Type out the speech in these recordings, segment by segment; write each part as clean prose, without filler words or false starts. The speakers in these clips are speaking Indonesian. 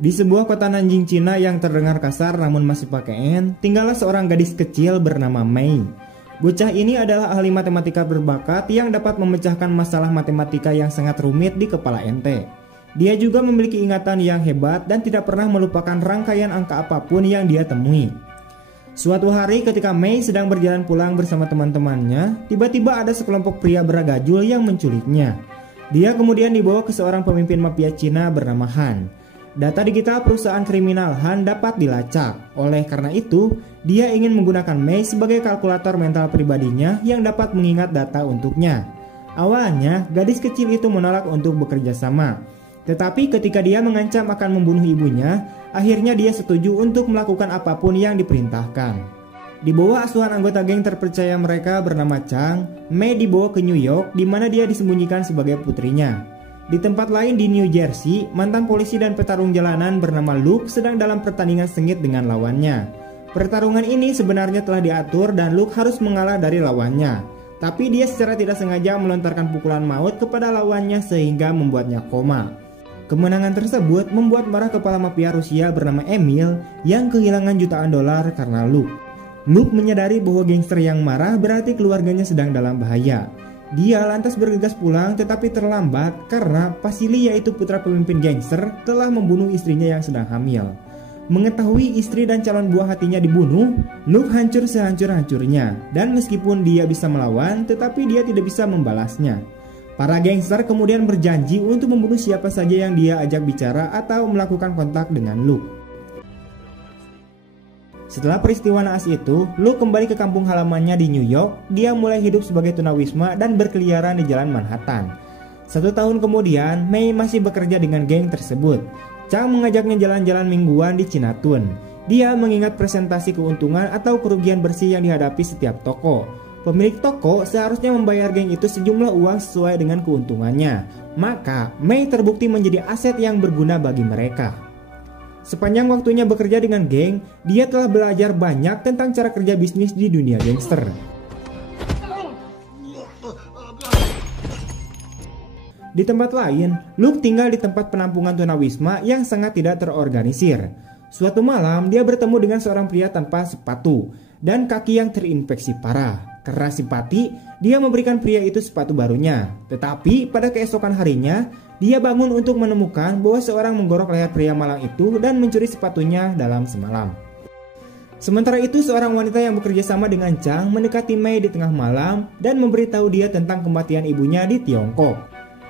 Di sebuah kota Nanjing, Cina yang terdengar kasar namun masih pakai N, tinggallah seorang gadis kecil bernama Mei. Bocah ini adalah ahli matematika berbakat yang dapat memecahkan masalah matematika yang sangat rumit di kepala ente. Dia juga memiliki ingatan yang hebat dan tidak pernah melupakan rangkaian angka apapun yang dia temui. Suatu hari ketika Mei sedang berjalan pulang bersama teman-temannya, tiba-tiba ada sekelompok pria beragajul yang menculiknya. Dia kemudian dibawa ke seorang pemimpin mafia Cina bernama Han. Data digital perusahaan kriminal Han dapat dilacak. Oleh karena itu, dia ingin menggunakan Mei sebagai kalkulator mental pribadinya yang dapat mengingat data untuknya. Awalnya, gadis kecil itu menolak untuk bekerja sama. Tetapi ketika dia mengancam akan membunuh ibunya, akhirnya dia setuju untuk melakukan apapun yang diperintahkan. Di bawah asuhan anggota geng terpercaya mereka bernama Chang, Mei dibawa ke New York di mana dia disembunyikan sebagai putrinya. Di tempat lain di New Jersey, mantan polisi dan petarung jalanan bernama Luke sedang dalam pertandingan sengit dengan lawannya. Pertarungan ini sebenarnya telah diatur dan Luke harus mengalah dari lawannya. Tapi dia secara tidak sengaja melontarkan pukulan maut kepada lawannya sehingga membuatnya koma. Kemenangan tersebut membuat marah kepala mafia Rusia bernama Emil yang kehilangan jutaan dolar karena Luke. Luke menyadari bahwa gangster yang marah berarti keluarganya sedang dalam bahaya. Dia lantas bergegas pulang tetapi terlambat karena Vasily yaitu putra pemimpin gangster telah membunuh istrinya yang sedang hamil. Mengetahui istri dan calon buah hatinya dibunuh, Luke hancur sehancur-hancurnya dan meskipun dia bisa melawan tetapi dia tidak bisa membalasnya. Para gangster kemudian berjanji untuk membunuh siapa saja yang dia ajak bicara atau melakukan kontak dengan Luke. Setelah peristiwa naas itu, Luke kembali ke kampung halamannya di New York. Dia mulai hidup sebagai tunawisma dan berkeliaran di jalan Manhattan. 1 tahun kemudian, Mei masih bekerja dengan geng tersebut. Chang mengajaknya jalan-jalan mingguan di Chinatown. Dia mengingat presentasi keuntungan atau kerugian bersih yang dihadapi setiap toko. Pemilik toko seharusnya membayar geng itu sejumlah uang sesuai dengan keuntungannya. Maka, Mei terbukti menjadi aset yang berguna bagi mereka. Sepanjang waktunya bekerja dengan geng, dia telah belajar banyak tentang cara kerja bisnis di dunia gangster. Di tempat lain, Luke tinggal di tempat penampungan tunawisma yang sangat tidak terorganisir. Suatu malam, dia bertemu dengan seorang pria tanpa sepatu dan kaki yang terinfeksi parah. Karena simpati, dia memberikan pria itu sepatu barunya. Tetapi pada keesokan harinya, dia bangun untuk menemukan bahwa seorang menggorok leher pria malang itu dan mencuri sepatunya dalam semalam. Sementara itu, seorang wanita yang bekerja sama dengan Chang mendekati Mei di tengah malam dan memberitahu dia tentang kematian ibunya di Tiongkok.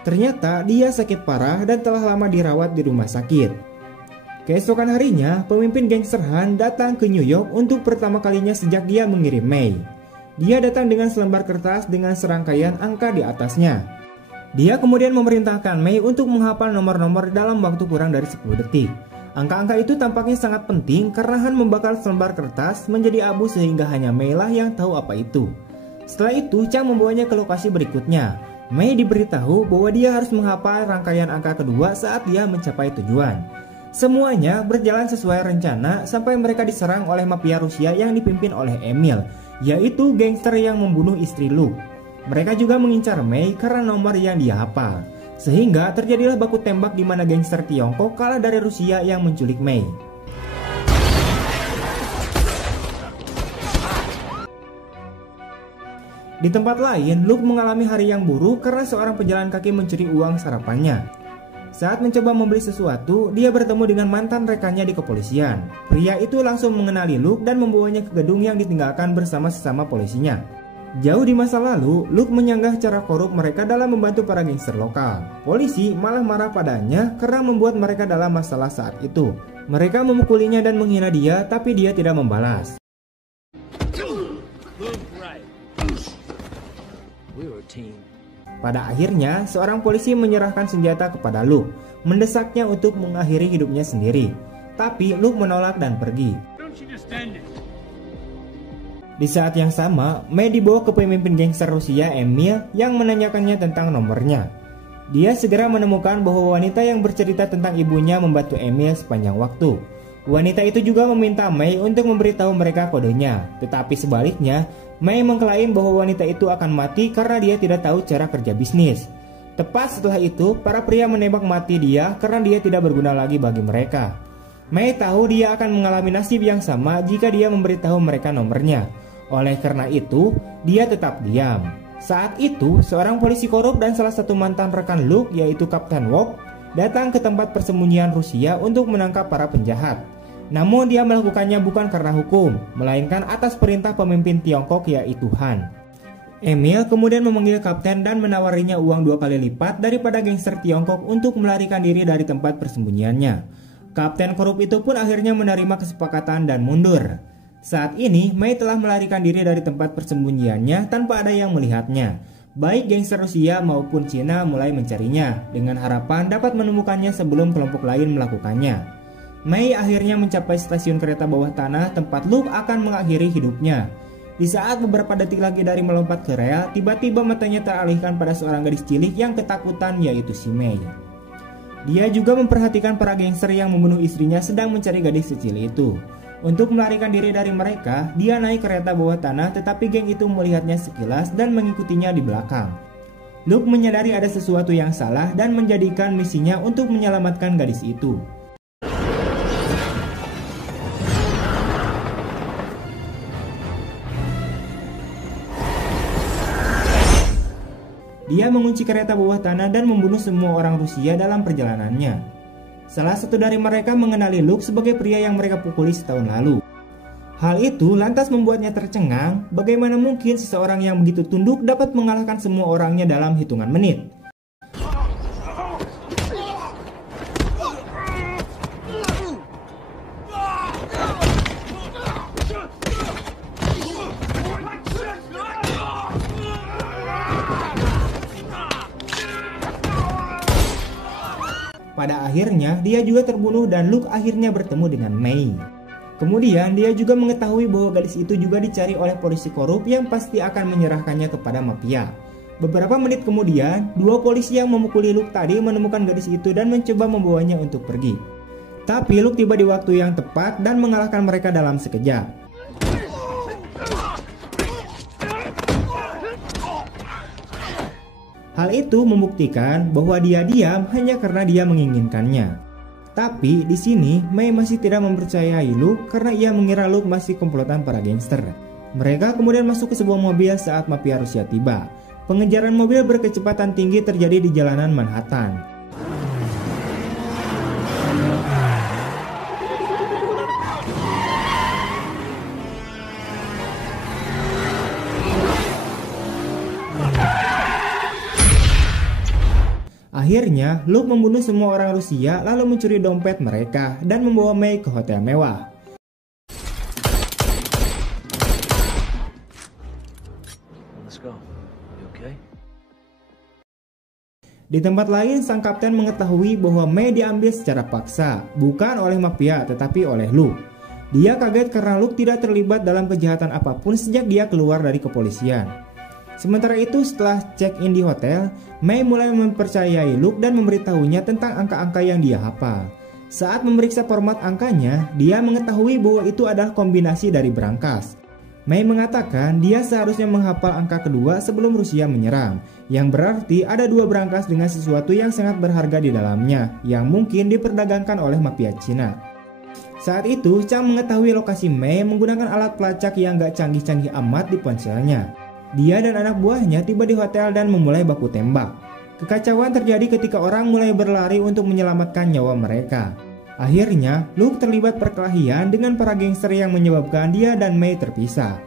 Ternyata dia sakit parah dan telah lama dirawat di rumah sakit. Keesokan harinya, pemimpin gangster Han datang ke New York untuk pertama kalinya sejak dia mengirim Mei. Dia datang dengan selembar kertas dengan serangkaian angka di atasnya. Dia kemudian memerintahkan Mei untuk menghafal nomor-nomor dalam waktu kurang dari 10 detik. Angka-angka itu tampaknya sangat penting karena Han membakar selembar kertas menjadi abu sehingga hanya Mei lah yang tahu apa itu. Setelah itu, Chang membawanya ke lokasi berikutnya. Mei diberitahu bahwa dia harus menghafal rangkaian angka kedua saat dia mencapai tujuan. Semuanya berjalan sesuai rencana sampai mereka diserang oleh mafia Rusia yang dipimpin oleh Emil, yaitu gangster yang membunuh istri Luke. Mereka juga mengincar Mei karena nomor yang dia hafal. Sehingga terjadilah baku tembak di mana gangster Tiongkok kalah dari Rusia yang menculik Mei. Di tempat lain, Luke mengalami hari yang buruk karena seorang pejalan kaki mencuri uang sarapannya. Saat mencoba membeli sesuatu, dia bertemu dengan mantan rekannya di kepolisian. Pria itu langsung mengenali Luke dan membawanya ke gedung yang ditinggalkan bersama sesama polisinya. Jauh di masa lalu, Luke menyanggah cara korup mereka dalam membantu para gangster lokal. Polisi malah marah padanya karena membuat mereka dalam masalah saat itu. Mereka memukulinya dan menghina dia, tapi dia tidak membalas. Pada akhirnya, seorang polisi menyerahkan senjata kepada Luke, mendesaknya untuk mengakhiri hidupnya sendiri. Tapi Luke menolak dan pergi. Di saat yang sama, Mei dibawa ke pemimpin gangster Rusia Emil yang menanyakannya tentang nomornya. Dia segera menemukan bahwa wanita yang bercerita tentang ibunya membantu Emil sepanjang waktu. Wanita itu juga meminta Mei untuk memberitahu mereka kodenya. Tetapi sebaliknya, Mei mengklaim bahwa wanita itu akan mati karena dia tidak tahu cara kerja bisnis. Tepat setelah itu, para pria menembak mati dia karena dia tidak berguna lagi bagi mereka. Mei tahu dia akan mengalami nasib yang sama jika dia memberitahu mereka nomornya. Oleh karena itu, dia tetap diam. Saat itu, seorang polisi korup dan salah satu mantan rekan Luke, yaitu Kapten Wok, datang ke tempat persembunyian Rusia untuk menangkap para penjahat. Namun dia melakukannya bukan karena hukum, melainkan atas perintah pemimpin Tiongkok, yaitu Han. Emil kemudian memanggil kapten dan menawarinya uang 2 kali lipat daripada gangster Tiongkok untuk melarikan diri dari tempat persembunyiannya. Kapten korup itu pun akhirnya menerima kesepakatan dan mundur. Saat ini, Mei telah melarikan diri dari tempat persembunyiannya tanpa ada yang melihatnya. Baik gangster Rusia maupun Cina mulai mencarinya, dengan harapan dapat menemukannya sebelum kelompok lain melakukannya. Mei akhirnya mencapai stasiun kereta bawah tanah tempat Luke akan mengakhiri hidupnya. Di saat beberapa detik lagi dari melompat ke rel, tiba-tiba matanya teralihkan pada seorang gadis cilik yang ketakutan, yaitu si Mei. Dia juga memperhatikan para gangster yang membunuh istrinya sedang mencari gadis kecil itu. Untuk melarikan diri dari mereka, dia naik kereta bawah tanah, tetapi geng itu melihatnya sekilas dan mengikutinya di belakang. Luke menyadari ada sesuatu yang salah dan menjadikan misinya untuk menyelamatkan gadis itu. Dia mengunci kereta bawah tanah dan membunuh semua orang Rusia dalam perjalanannya. Salah satu dari mereka mengenali Luke sebagai pria yang mereka pukuli setahun lalu. Hal itu lantas membuatnya tercengang, bagaimana mungkin seseorang yang begitu tunduk dapat mengalahkan semua orangnya dalam hitungan menit. Pada akhirnya, dia juga terbunuh dan Luke akhirnya bertemu dengan Mei. Kemudian, dia juga mengetahui bahwa gadis itu juga dicari oleh polisi korup yang pasti akan menyerahkannya kepada mafia. Beberapa menit kemudian, 2 polisi yang memukuli Luke tadi menemukan gadis itu dan mencoba membawanya untuk pergi. Tapi Luke tiba di waktu yang tepat dan mengalahkan mereka dalam sekejap. Hal itu membuktikan bahwa dia diam hanya karena dia menginginkannya. Tapi di sini Mei masih tidak mempercayai Luke karena ia mengira Luke masih komplotan para gangster. Mereka kemudian masuk ke sebuah mobil saat mafia Rusia tiba. Pengejaran mobil berkecepatan tinggi terjadi di jalanan Manhattan. Akhirnya, Luke membunuh semua orang Rusia lalu mencuri dompet mereka dan membawa Mei ke hotel mewah. Let's go. You okay? Di tempat lain, sang kapten mengetahui bahwa Mei diambil secara paksa, bukan oleh mafia tetapi oleh Luke. Dia kaget karena Luke tidak terlibat dalam kejahatan apapun sejak dia keluar dari kepolisian. Sementara itu, setelah check-in di hotel, Mei mulai mempercayai Luke dan memberitahunya tentang angka-angka yang dia hafal. Saat memeriksa format angkanya, dia mengetahui bahwa itu adalah kombinasi dari brankas. Mei mengatakan dia seharusnya menghafal angka kedua sebelum Rusia menyerang, yang berarti ada 2 brankas dengan sesuatu yang sangat berharga di dalamnya, yang mungkin diperdagangkan oleh mafia Cina. Saat itu, Chang mengetahui lokasi Mei menggunakan alat pelacak yang gak canggih-canggih amat di ponselnya. Dia dan anak buahnya tiba di hotel dan memulai baku tembak. Kekacauan terjadi ketika orang mulai berlari untuk menyelamatkan nyawa mereka. Akhirnya, Luke terlibat perkelahian dengan para gangster yang menyebabkan dia dan Mei terpisah.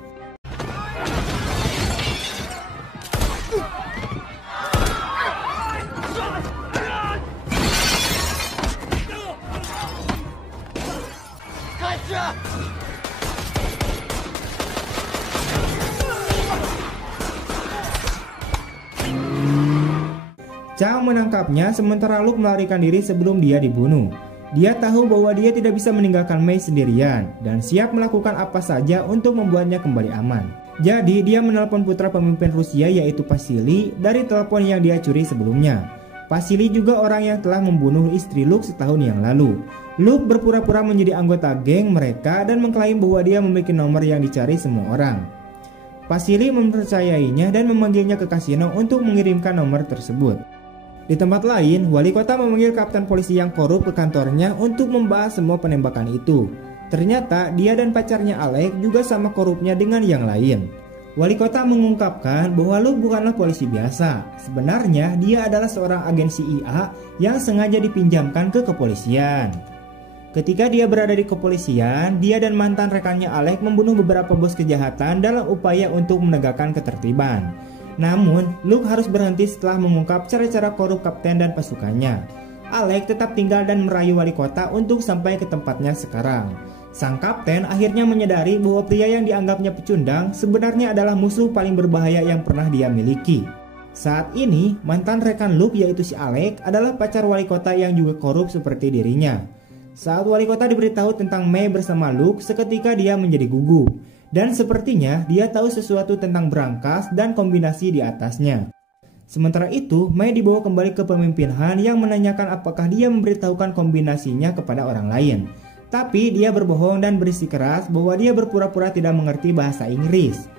Chang menangkapnya sementara Luke melarikan diri sebelum dia dibunuh. Dia tahu bahwa dia tidak bisa meninggalkan Mei sendirian dan siap melakukan apa saja untuk membuatnya kembali aman. Jadi dia menelpon putra pemimpin Rusia yaitu Vasily dari telepon yang dia curi sebelumnya. Vasily juga orang yang telah membunuh istri Luke setahun yang lalu. Luke berpura-pura menjadi anggota geng mereka dan mengklaim bahwa dia memiliki nomor yang dicari semua orang. Vasily mempercayainya dan memanggilnya ke kasino untuk mengirimkan nomor tersebut. Di tempat lain, wali kota memanggil kapten polisi yang korup ke kantornya untuk membahas semua penembakan itu. Ternyata dia dan pacarnya Alex juga sama korupnya dengan yang lain. Wali kota mengungkapkan bahwa Luke bukanlah polisi biasa. Sebenarnya dia adalah seorang agen CIA yang sengaja dipinjamkan ke kepolisian. Ketika dia berada di kepolisian, dia dan mantan rekannya Alex membunuh beberapa bos kejahatan dalam upaya untuk menegakkan ketertiban. Namun, Luke harus berhenti setelah mengungkap cara-cara korup kapten dan pasukannya. Alex tetap tinggal dan merayu wali kota untuk sampai ke tempatnya sekarang. Sang kapten akhirnya menyadari bahwa pria yang dianggapnya pecundang sebenarnya adalah musuh paling berbahaya yang pernah dia miliki. Saat ini, mantan rekan Luke yaitu si Alex adalah pacar wali kota yang juga korup seperti dirinya. Saat wali kota diberitahu tentang May bersama Luke, seketika dia menjadi gugup. Dan sepertinya dia tahu sesuatu tentang brankas dan kombinasi di atasnya. Sementara itu, May dibawa kembali ke pemimpinan yang menanyakan apakah dia memberitahukan kombinasinya kepada orang lain. Tapi dia berbohong dan bersikeras bahwa dia berpura-pura tidak mengerti bahasa Inggris.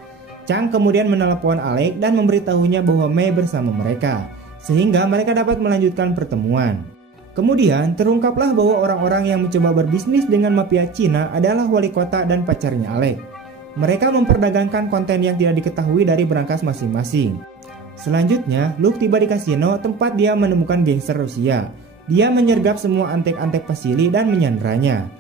Chang kemudian menelepon Alex dan memberitahunya bahwa May bersama mereka, sehingga mereka dapat melanjutkan pertemuan. Kemudian terungkaplah bahwa orang-orang yang mencoba berbisnis dengan mafia Cina adalah wali kota dan pacarnya Alex. Mereka memperdagangkan konten yang tidak diketahui dari brankas masing-masing. Selanjutnya, Luke tiba di kasino tempat dia menemukan gangster Rusia. Dia menyergap semua antek-antek Vasily dan menyanderanya.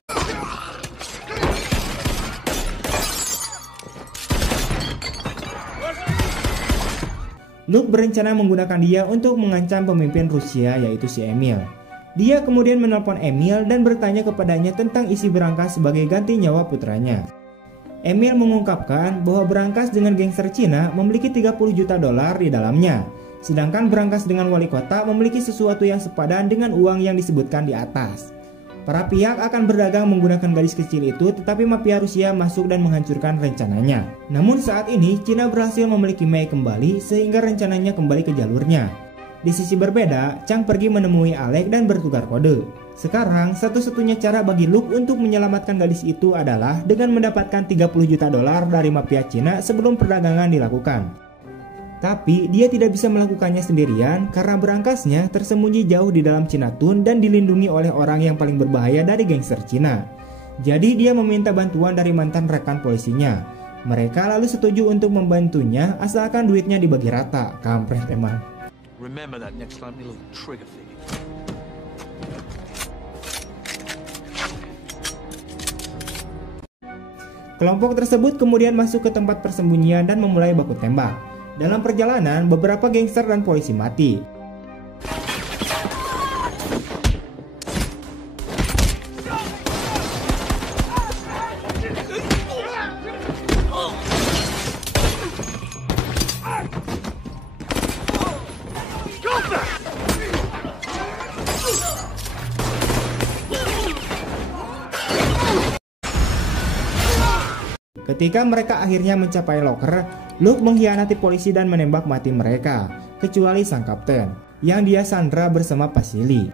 Luke berencana menggunakan dia untuk mengancam pemimpin Rusia yaitu si Emil. Dia kemudian menelpon Emil dan bertanya kepadanya tentang isi brankas sebagai ganti nyawa putranya. Emil mengungkapkan bahwa brankas dengan gangster Cina memiliki 30 juta dolar di dalamnya, sedangkan brankas dengan wali kota memiliki sesuatu yang sepadan dengan uang yang disebutkan di atas. Para pihak akan berdagang menggunakan gadis kecil itu, tetapi mafia Rusia masuk dan menghancurkan rencananya. Namun saat ini Cina berhasil memiliki May kembali sehingga rencananya kembali ke jalurnya. Di sisi berbeda, Chang pergi menemui Alex dan bertukar kode. Sekarang, satu-satunya cara bagi Luke untuk menyelamatkan gadis itu adalah dengan mendapatkan 30 juta dolar dari mafia Cina sebelum perdagangan dilakukan. Tapi, dia tidak bisa melakukannya sendirian karena berangkasnya tersembunyi jauh di dalam Chinatown dan dilindungi oleh orang yang paling berbahaya dari gangster Cina. Jadi, dia meminta bantuan dari mantan rekan polisinya. Mereka lalu setuju untuk membantunya asalkan duitnya dibagi rata. Kampret emang. Remember that next time you look trigger finger. Kelompok tersebut kemudian masuk ke tempat persembunyian dan memulai baku tembak. Dalam perjalanan, beberapa gangster dan polisi mati. Ketika mereka akhirnya mencapai loker, Luke mengkhianati polisi dan menembak mati mereka, kecuali sang kapten, yang dia sandra bersama Vasily.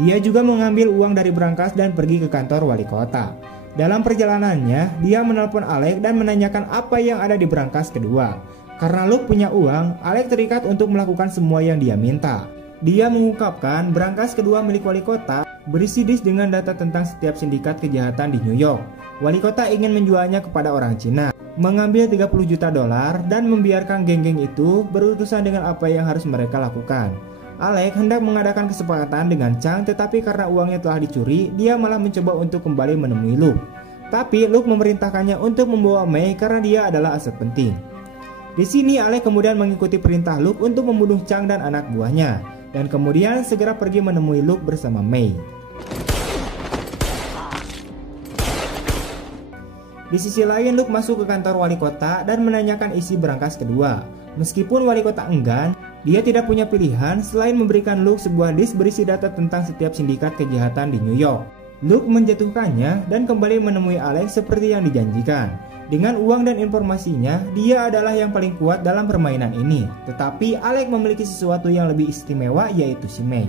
Dia juga mengambil uang dari brankas dan pergi ke kantor wali kota. Dalam perjalanannya, dia menelpon Alex dan menanyakan apa yang ada di brankas kedua. Karena Luke punya uang, Alex terikat untuk melakukan semua yang dia minta. Dia mengungkapkan brankas kedua milik wali kota berisi disk dengan data tentang setiap sindikat kejahatan di New York. Wali kota ingin menjualnya kepada orang Cina, mengambil 30 juta dolar dan membiarkan geng-geng itu berurusan dengan apa yang harus mereka lakukan. Alex hendak mengadakan kesepakatan dengan Chang, tetapi karena uangnya telah dicuri, dia malah mencoba untuk kembali menemui Luke. Tapi Luke memerintahkannya untuk membawa May karena dia adalah aset penting. Di sini Alex kemudian mengikuti perintah Luke untuk membunuh Chang dan anak buahnya, dan kemudian segera pergi menemui Luke bersama May. Di sisi lain, Luke masuk ke kantor wali kota dan menanyakan isi brankas kedua. Meskipun wali kota enggan, dia tidak punya pilihan selain memberikan Luke sebuah disk berisi data tentang setiap sindikat kejahatan di New York. Luke menjatuhkannya dan kembali menemui Alex seperti yang dijanjikan. Dengan uang dan informasinya, dia adalah yang paling kuat dalam permainan ini. Tetapi Alex memiliki sesuatu yang lebih istimewa, yaitu si May.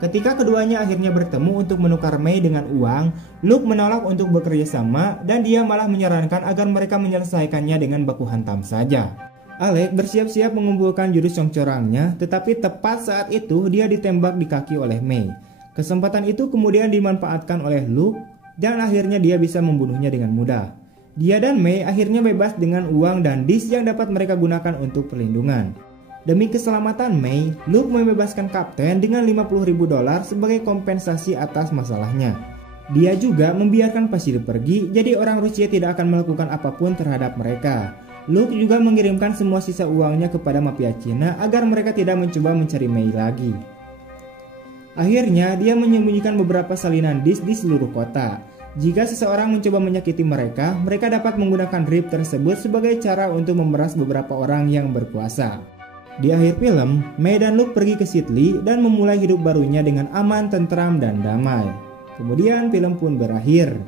Ketika keduanya akhirnya bertemu untuk menukar Mei dengan uang, Luke menolak untuk bekerja sama dan dia malah menyarankan agar mereka menyelesaikannya dengan baku hantam saja. Alec bersiap-siap mengumpulkan jurus congcorangnya, tetapi tepat saat itu dia ditembak di kaki oleh Mei. Kesempatan itu kemudian dimanfaatkan oleh Luke dan akhirnya dia bisa membunuhnya dengan mudah. Dia dan Mei akhirnya bebas dengan uang dan disk yang dapat mereka gunakan untuk perlindungan. Demi keselamatan Mei, Luke membebaskan Kapten dengan $50.000 sebagai kompensasi atas masalahnya. Dia juga membiarkan pasir pergi, jadi orang Rusia tidak akan melakukan apapun terhadap mereka. Luke juga mengirimkan semua sisa uangnya kepada mafia Cina agar mereka tidak mencoba mencari Mei lagi. Akhirnya, dia menyembunyikan beberapa salinan disk di seluruh kota. Jika seseorang mencoba menyakiti mereka, mereka dapat menggunakan rip tersebut sebagai cara untuk memeras beberapa orang yang berkuasa. Di akhir film, Mei dan Luke pergi ke Sydney dan memulai hidup barunya dengan aman, tentram, dan damai. Kemudian film pun berakhir.